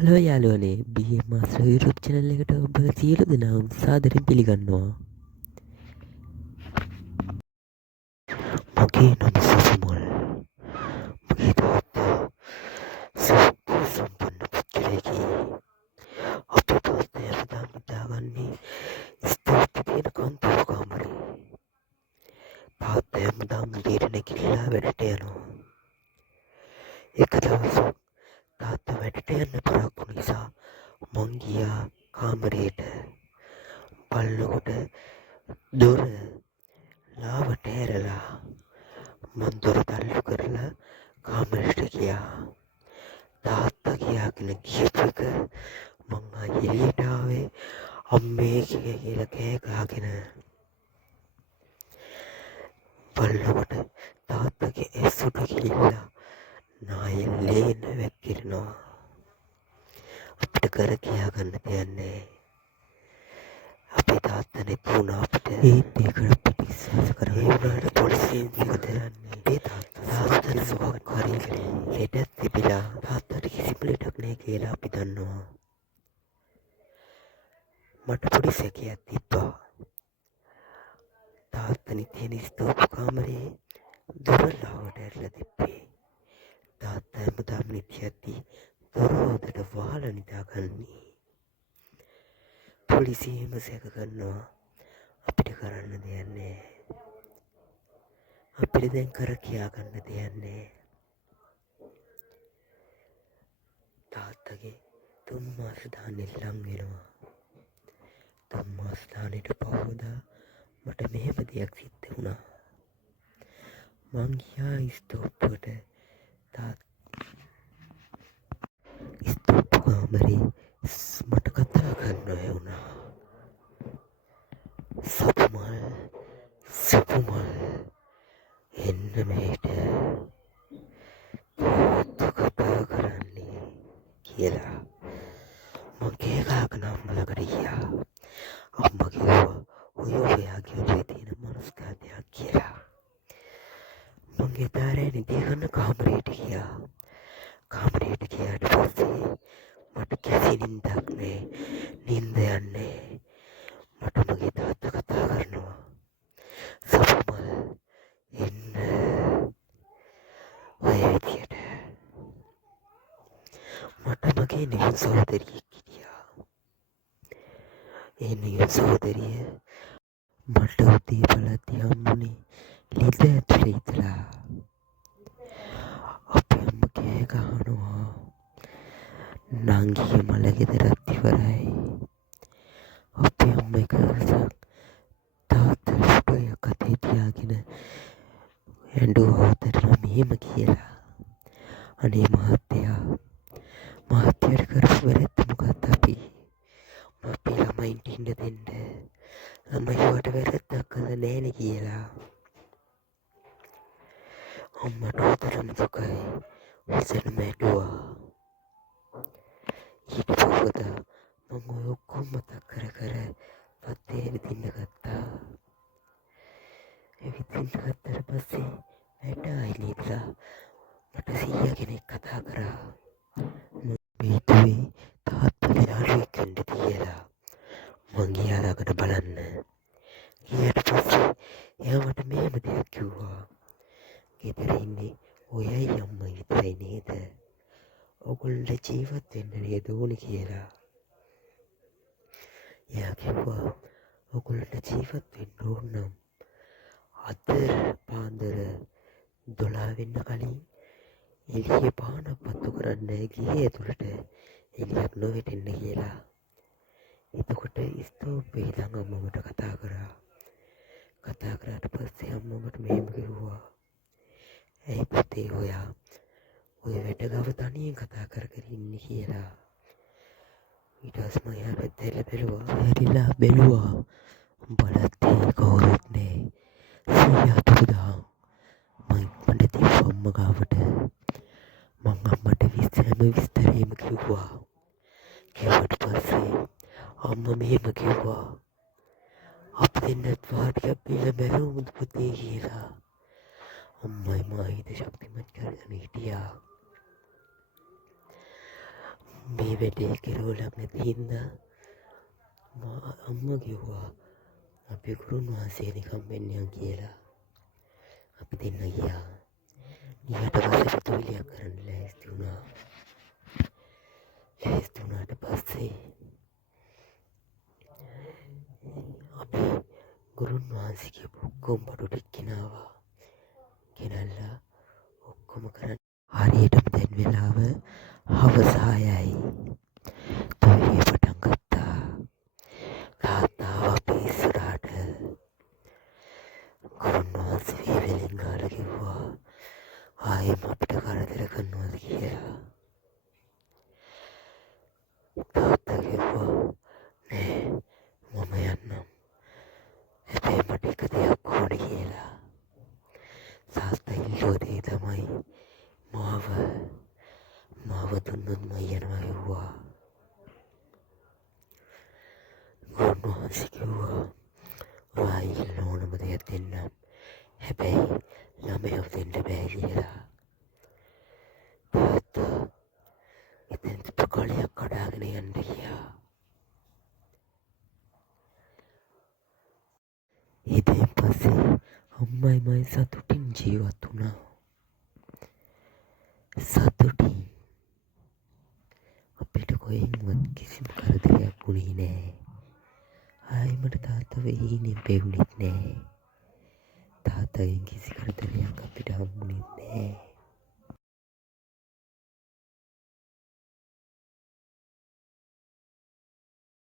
Hello යාළුවනේ BMS YouTube channel එකට ඔබ සියලු දෙනාම සාදරයෙන් පිළිගන්නවා. මගේ නම සසුමල්. මගේ තාත්තා සම්පන්න පුද්ගලයෙකි. අපේ තාත්තා හැමදාම නිදාගන්නේ ස්තූපේ තියෙන කන්තර කාමරේ. තාත්තා හැමදාම උදේට නැගිටලා වැඩට යනවා. එක දවසක් තාත්තා වැඩට යන්න පරක්කු නිසා මං ගියා කාමරේට. බලනකොට දොර ලාවට ඇරලා මං දොර තල්ලු කරලා කාමරේට ගියා. තාත්තා ගියාගෙන ගියපු එක මං එළියට ආවේ අම්මේ කියලා කෑ ගහගෙන. බලනකොට තාත්තගේ ඇස් උඩ ගිහිල්ලා නායෙන් ලේන වැක්කිරෙනවා. අපිට කර කියා ගන්න දෙයක් නැහැ. අපේ තාත්තා නැති වුණා අපිට. ඒත් ඒකට අපිට විශ්වාස කරන්න. ඒ වුණාට පොලිසියෙන් සිගත යන්නේ. අපේ තාත්තා මොකක් හරි ලෙඩක් තිබිලා තාත්තට කිසිම ලෙඩක් නැහැ කියලා අපි දන්නවා. මට පොඩි සැකයක් තිබ්බා. තාත්තනි තියෙන ස්තූප කාමරේ දොර ලාවට ඇරලා තිබ්බේ. තාත්තා හැමදාම නිදියද්දී දොර හොදට වහලා නිදාගන්නේ. පොලිසියම සැක කරනවා. අපිට කරන්න දෙයක් නැහැ. අපිට දැන් කර කියා ගන්න දෙයක් නැහැ. තාත්තගේ 3 මාස දානෙ ලං වෙනවා. 3 මාස දානෙට පහුවදා මට මෙහෙම දෙයක් සිද්ධ වුණා. මං ගියා ස්තූපයට. ස්තූප කාමරේ මට කතා කරන්න වුණා. සපුමල් එන්න මෙහෙට. තාත්තා කතා කරන්නේ කියලා මං කෑ ගහගෙන අම්මා ළඟට ගියා. අම්මා කිව්වා ඔය ඔයාගේ ඔලුවේ තියෙන මනස්කාන්තයක් කියලා. මං එදා රෑ නිදි ගන්න කාමරේට ගියා. කාමරේට ගියාට පස්සේ මට කිසි නින්දක් නෑ. නින්ද යන්නේ. මට මගේ තාත්තා කතා කරනවා. සපුමල් එන්න ඔය විදියට. මට මගේ නියුන් සහෝදරියෙක් හිටියා. ඒ නියුන් සහෝදරිය මට උදේ බලද්දී හම්බුනේ ලිඳ ඇතුලේ ඉඳලා. අපේ අම්මා කෑ ගහනවා. නංගිගේ මල ගෙදරත් ඉවරයි. අපේ අම්මා එක දවසක් තාත්තා ෆොටෝ එකක් අතේ තියාගෙන ඇඬුවා හොදටම මෙහෙම කියලා. අනේ මහත්තයාට කරපු වැරැද්ද මොකක්ද අපි ළමයින්ට ඉන්න දෙන්න. ළමයිවට වැරැද්දක් කළා නෑනේ කියලා. අම්මට හොදටම දුකයි. හොඳටම ඇඬුවා. ඊට පහුවදා මං ඔය ඔක්කොම මතක් කර පත්තේ ඇවිදින්න ගත්තා. ඇවිදින්න ගත්තට පස්සේ වැඩ ආයිල ඉඳලා මට සීයා කෙනෙක් කතා කරා. හිතුවේ තාත්තගේ යාළුවෙක් වෙන්න කියලා. මං ගියා ළඟට බලන්න. ගියාට පස්සේ එයා මට මෙහෙම දෙයක් කිව්වා. ගෙදර ඉන්නේ ඔයයි අම්මයි විතරයි නේද? ඔගොල්ලන්ට ජීවත් වෙන්න නේද ඕනේ කියලා. එයා කිව්වා ඔගොල්ලන්ට ජීවත් වෙන්න ඕන නම් අද පාන්දර 12 වෙන්න කලින් එළියේ පානක් පත්තු කරන්න ගියේ ඇතුළට එළියක් නොවැටෙන්න කියලා. එතකොට ස්තූපේ ඉඳන් අම්මා මට කතා කරා. කතා කරාට පස්සේ අම්මා මට මෙහෙම කිව්වා. ඇයි පුතේ ඔයා ඔය වැඩ ගාව තනියෙන් කතා කර ඉන්නේ කියලා. ඊට පස්සේ මම එයා පැත්තට හැරිලා බැලුවා. බලද්දී කවුරුත් නෑ. සීයා දුවදා මම ඉක්මනට තියුවා අම්මා ගාවට. මං අම්මට හැම විස්තරේම කිව්වා. කිව්වට පස්සේ අම්මා මෙහෙම කිව්වා. අපි දෙන්නත් වාටියක් බීලා මැරුමුද පුතේ කියලා. අම්මයි මාහිත ශක්තිමත් කරගෙන හිටියා. මේ වැඩේ කෙරෝලක් නැති හින්දා අම්මා කිව්වා අපේ ගුරුන් වහන්සේ නිකම් වෙන්නයන් කියලා. අපි දෙන්න ගියා. ගියට පස්සේ සිතුවිලියක් කරන්න ලෑස්ති වුණා. ලෑස්ති වුණාට පස්සේ අපි ගුරුන් වහන්සේ කියපු ඔක්කොම බඩු ටික ගෙනාවා. ගෙනල්ලා ඔක්කොම කරන් හරියටම දැන් වෙලාව හවස 6යි. තොයිලේ පටන් ගත්තා. තාත්තා අපේ ඉස්සරහට ගුරුන් වහන්සේ වේලෙන් ගාලා කිව්වා ආයෙම අපිට කරදර කරනවාද කියලා. තාත්තා කිව්වා නෑ මම යන්නම්. හැබැයි මට එක දෙයක් ඕන කියලා. තාත්තා ඉල්ලුව දේ තමයි මාව දුන්නොත් මම යනවා කිව්වා. ගුරුන් වහන්සේ කිව්වා ඔයා ඉල්ලන ඕනම දෙයක් දෙන්නම්. හැබැයි ළමයව දෙන්න බෑ කියලා. තාත්තා ඉතින් පොකලියක් කඩාගෙන යන්න ගියා. ඉතින් පස්සේ අම්මයි මයි සතුටින් ජීවත් වුණා. සතුටින් අපිට කොහෙන්වත් කිසිම කරදරයක් වුණේ නෑ. ආයිමට තාත්තව හීනෙන් පෙවුනෙත් නෑ. තාත්තගෙන් කිසි කරදරයක් අපිට හම්බුනෙත් නෑ.